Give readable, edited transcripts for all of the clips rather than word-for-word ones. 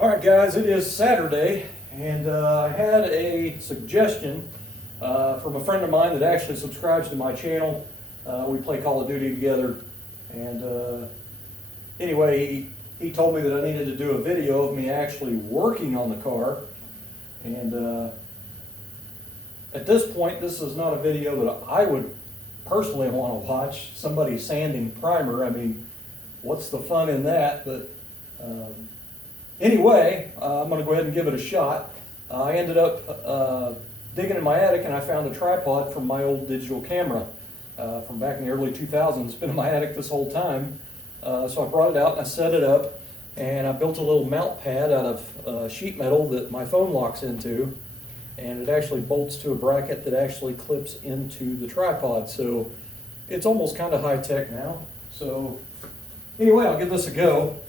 All right, guys, it is Saturday, and I had a suggestion from a friend of mine that actually subscribes to my channel. We play Call of Duty together, and anyway, he told me that I needed to do a video of me actually working on the car, and at this point, this is not a video that I would personally want to watch. Somebody sanding primer, I mean, what's the fun in that? But anyway, I'm going to go ahead and give it a shot. I ended up digging in my attic, and I found a tripod from my old digital camera from back in the early 2000s. It's been in my attic this whole time. So I brought it out and I set it up, and I built a little mount pad out of sheet metal that my phone locks into, and it actually bolts to a bracket that actually clips into the tripod. So it's almost kind of high tech now. So anyway, I'll give this a go.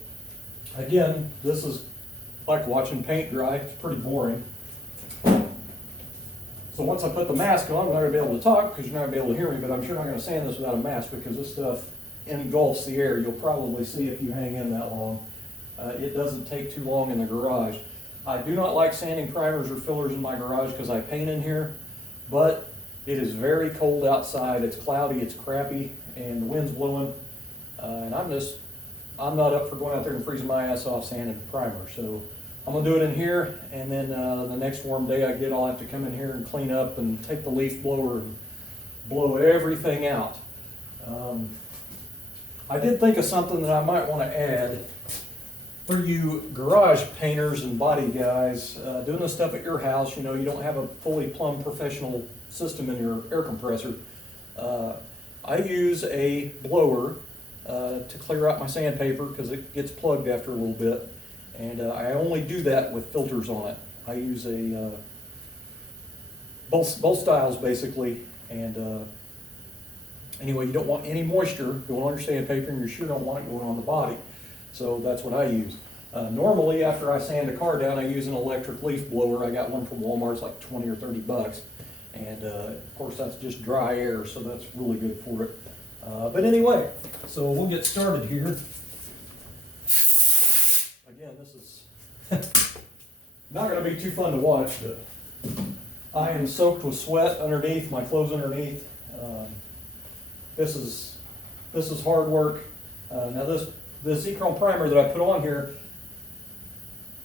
Again, this is like watching paint dry. It's pretty boring. So once I put the mask on, I'm not going to be able to talk because you're not going to be able to hear me, but I'm sure not going to sand this without a mask because this stuff engulfs the air. You'll probably see if you hang in that long. It doesn't take too long in the garage. I do not like sanding primers or fillers in my garage because I paint in here, but it is very cold outside. It's cloudy, it's crappy, and the wind's blowing, and I'm not up for going out there and freezing my ass off sanding primer. So I'm gonna do it in here, and then the next warm day I get, I'll have to come in here and clean up and take the leaf blower and blow everything out. I did think of something that I might want to add for you garage painters and body guys doing this stuff at your house. You know, you don't have a fully plumbed professional system in your air compressor. I use a blower to clear out my sandpaper because it gets plugged after a little bit, and I only do that with filters on it. I use a both styles basically, and anyway, you don't want any moisture going on your sandpaper, and you sure don't want it going on the body. So that's what I use. Normally, after I sand a car down, I use an electric leaf blower. I got one from Walmart. It's like 20 or 30 bucks, and of course that's just dry air, so that's really good for it. But anyway, so we'll get started here. Again, this is not going to be too fun to watch, but I am soaked with sweat underneath, my clothes underneath. This is hard work. Now the Z-Chrome primer that I put on here,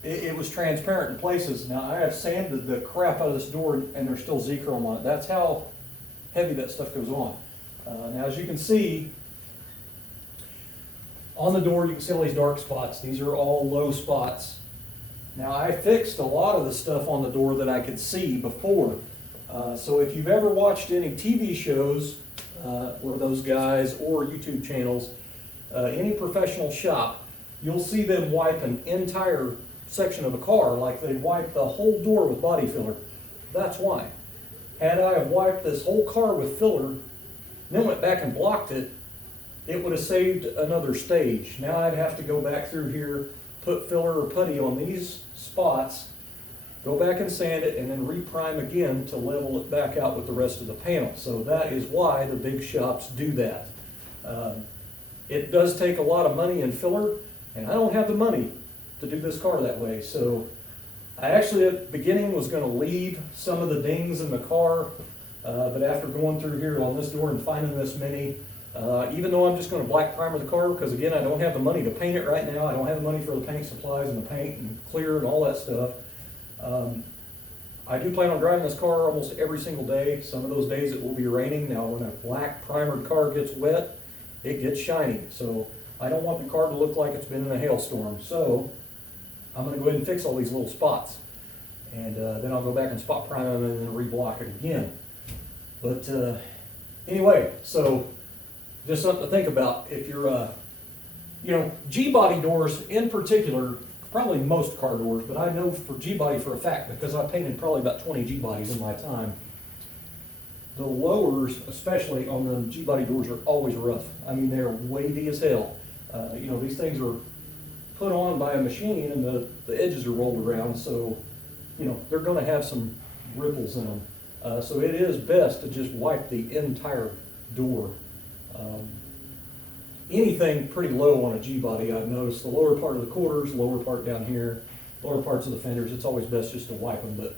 it was transparent in places. Now I have sanded the crap out of this door, and there's still Z-Chrome on it. That's how heavy that stuff goes on. Now, as you can see, on the door you can see all these dark spots. These are all low spots. Now, I fixed a lot of the stuff on the door that I could see before. So if you've ever watched any TV shows or those guys or YouTube channels, any professional shop, you'll see them wipe an entire section of a car, like they wipe the whole door with body filler. That's why. Had I have wiped this whole car with filler, then went back and blocked it, it would have saved another stage. Now I'd have to go back through here, put filler or putty on these spots, go back and sand it, and then reprime again to level it back out with the rest of the panel. So that is why the big shops do that. It does take a lot of money in filler, and I don't have the money to do this car that way. So I actually at the beginning was going to leave some of the dings in the car, but after going through here on this door and finding this many, even though I'm just going to black primer the car, because again, I don't have the money to paint it right now. I don't have the money for the paint supplies and the paint and clear and all that stuff. I do plan on driving this car almost every single day. Some of those days it will be raining. Now when a black primered car gets wet, it gets shiny. So I don't want the car to look like it's been in a hailstorm. So I'm going to go ahead and fix all these little spots. And then I'll go back and spot prime them and then reblock it again. But anyway, so just something to think about if you're, you know, G-body doors in particular, probably most car doors, but I know for G-body for a fact because I painted probably about 20 G-bodies in my time. The lowers, especially on the G-body doors, are always rough. I mean, they're wavy as hell. You know, these things are put on by a machine and the edges are rolled around, so, you know, they're going to have some ripples in them. So it is best to just wipe the entire door. Anything pretty low on a G-body, I've noticed the lower part of the quarters, lower part down here, lower parts of the fenders, it's always best just to wipe them, but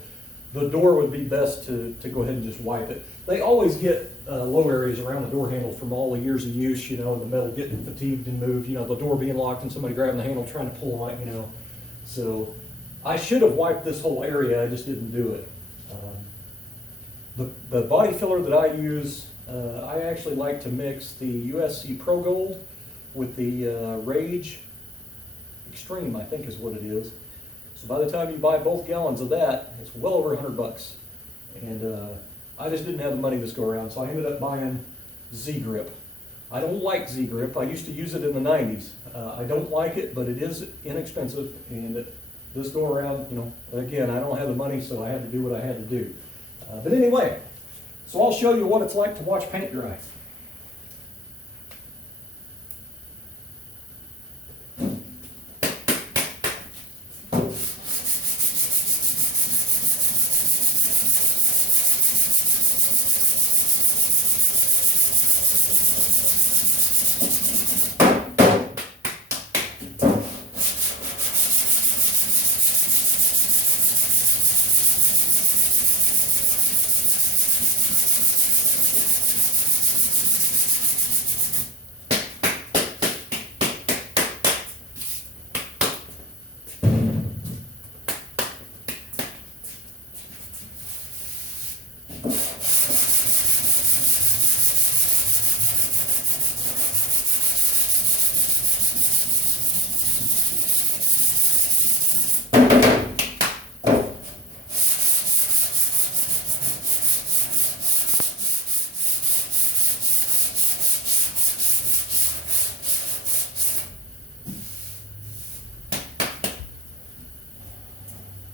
the door would be best to go ahead and just wipe it. They always get low areas around the door handle from all the years of use, you know, and the metal getting fatigued and moved, you know, the door being locked and somebody grabbing the handle trying to pull on it, you know. So I should have wiped this whole area, I just didn't do it. The body filler that I use, I actually like to mix the USC Pro Gold with the Rage Extreme, I think is what it is. So by the time you buy both gallons of that, it's well over $100. And I just didn't have the money this go around, so I ended up buying Z-Grip. I don't like Z-Grip. I used to use it in the 90s. I don't like it, but it is inexpensive. And this go around, you know, again, I don't have the money, so I had to do what I had to do. But anyway, so I'll show you what it's like to watch paint dry.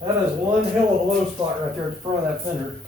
That is one hell of a low spot right there at the front of that fender.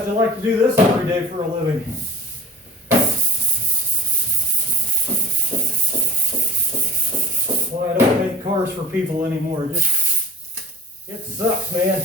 How'd you like to do this every day for a living? Well, I don't make cars for people anymore. It sucks, man.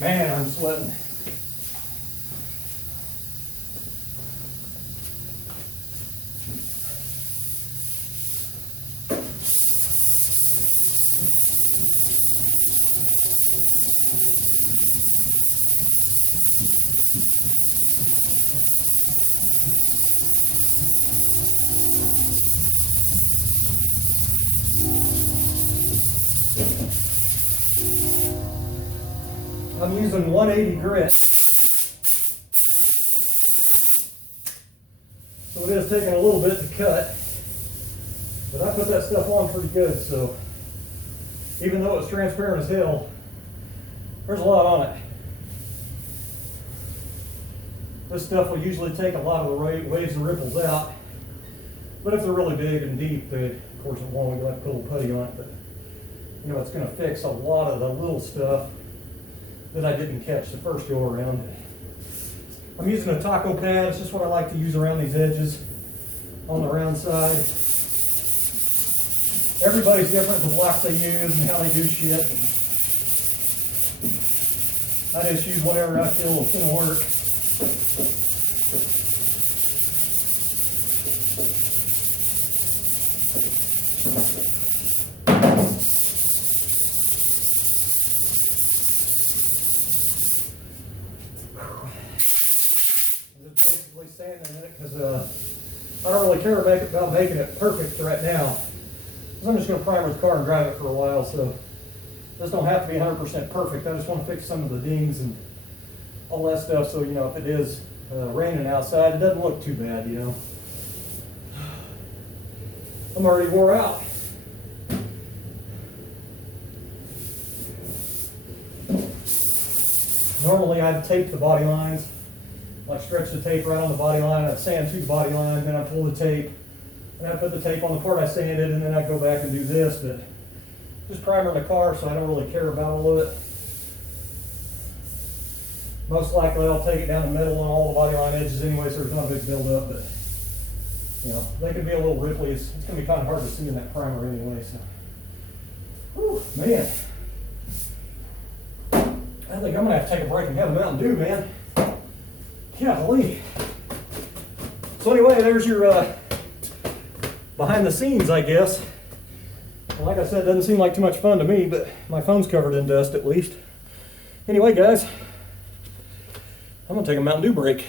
Man, I'm sweating. I'm using 180 grit. So it is taking a little bit to cut, but I put that stuff on pretty good, so even though it's transparent as hell, there's a lot on it. This stuff will usually take a lot of the waves and ripples out, but if they're really big and deep, of course it won't. We'll have to put a little putty on it, but you know, it's going to fix a lot of the little stuff that I didn't catch the first go around. I'm using a taco pad. It's just what I like to use around these edges on the round side. Everybody's different, the blocks they use and how they do shit. I just use whatever I feel is going to work. Sanding in it because I don't really care about making it perfect right now. I'm just going to primer the car and drive it for a while, so this don't have to be 100% perfect. I just want to fix some of the dings and all that stuff, so you know, if it is raining outside, it doesn't look too bad, you know. I'm already wore out. Normally I'd tape the body lines. Like stretch the tape right on the body line, I'd sand through the body line, then I'd pull the tape, and I'd put the tape on the part I sanded, and then I'd go back and do this, but just primering the car, so I don't really care about all of it. Most likely I'll take it down the middle on all the body line edges anyway, so there's not a big buildup, but you know, they can be a little ripply. It's going to be kind of hard to see in that primer anyway, so. Whew, man. I think I'm going to have to take a break and have a Mountain Dew, man. Golly. So anyway, there's your behind the scenes, I guess. Well, like I said, it doesn't seem like too much fun to me, but my phone's covered in dust at least. Anyway, guys, I'm gonna take a Mountain Dew break.